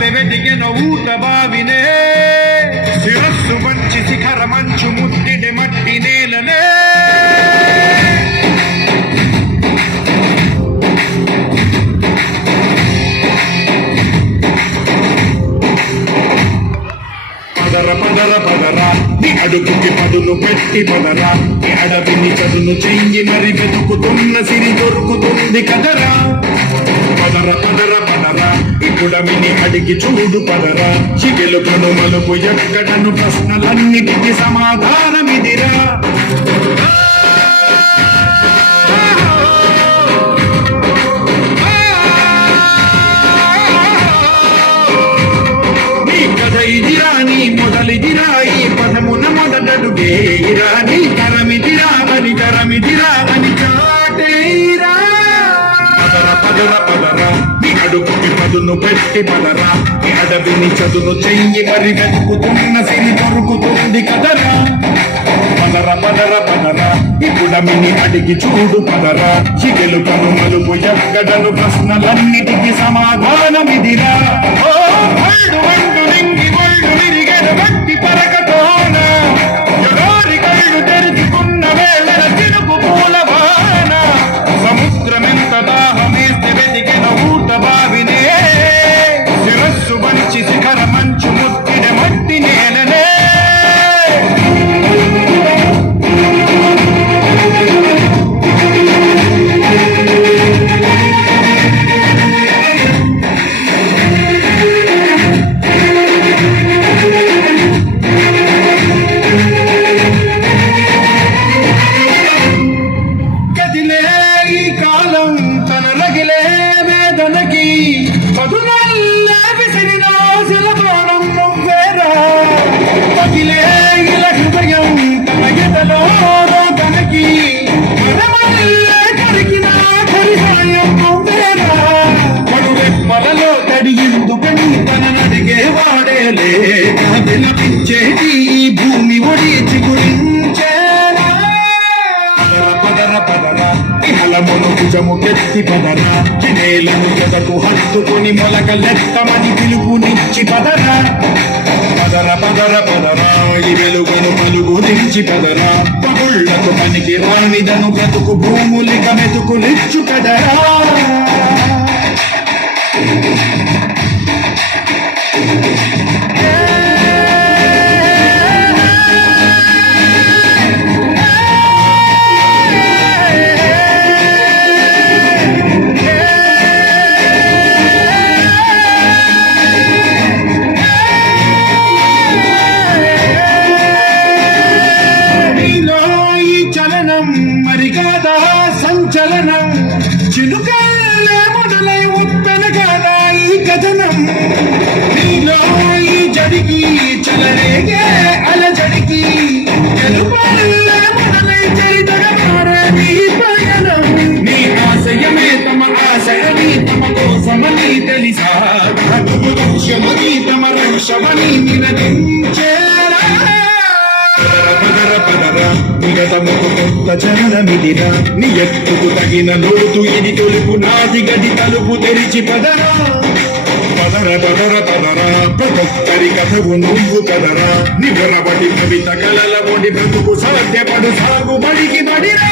మేస్తే వెతికిన ఊట బావినే శిరస్సు మంచి శిఖర మంచు ముద్దిడి మట్టి నేలనే పదర పదర పదరా నీ అడుగుకి పదును పెట్టి పదరా నీ అడవిని చదును చెయ్యి మరి వెతుకుతున్న సిరి దొరుకుతుంది కదరా పదర పదర పదరా ఇప్పుడమిని అడిగి చూడు పదరా చిగెలు కను మలుపు ఎక్కడను ప్రశ్నలన్నిటికీ సమాధానమిదిరా మొదలిదిరా ఈ పదమున మొదటడుగేరా నీ తరమిదిరా అని చాటేరా పదర పదర పదరా నీ అడుగుకి పదును పెట్టి పదరా నీ అడవిని చదును చెయ్యి మరి వెతుకుతున్న సిరి దొరుకుతుంది కదరా పదర పదర పదరా ఇప్పుడమిని అడిగి చూడు పదరా చిగెలు కను మలుపు ఎక్కడను ప్రశ్నలన్నిటికీ సమాధానమిదిరా భక్తి పరకతోన ఎడారి కళ్ళు తెరుచుకున్న వేళ తిరుపు పూలవాన సముద్రమెంత దాహమేస్తే వెతికిన ఊట బావినే శిరస్సు మంచి శిఖర మంచు ముద్దిడ మట్టి నేలనే విలపించేది ఈ భూమి ఒడిచి గురించేరా పదర పదర ఇహలమును భుజము కెత్తి పదరా నేలను ఎదకు హత్తుకుని మొలకలెత్తమని పిలుపునిచ్చి పదరా పదర పదర పదరా ఈ వెలుగును పలుగునిచ్చి పదరా పగుళ్లకు పనికి రానిదను బ్రతుకు భూములిక మెతుకులిచ్చు కదరా సంచలనం చిలుకల్లే మొదలై ఉత్తన కాదా ఈ కథనం నీలో ఈ జడికి చలరేగే అలజడికి తెలుపల్లే మొదలై చరితగా మారే నీ పయనం నీ ఆశయమే తమ ఆశయని తమ కోసమని తెలిసా అదుపు లక్ష్యమని తమ లక్ష్యమని నినదించేరా పదర పదర నిగతముకు కొత్త చలనమిదిరా నీ ఎత్తుకు తగిన లోతు ఇది తొలుపు నాది గది తలుపు తెరిచి పదరా పదర పదర పదరా ప్రతొక్కరి కథవు నువ్వు కదరా నివరబడి కవిత కలల ఒడి బ్రతుకు సాధ్యపడు సాగు బడికి బడిరా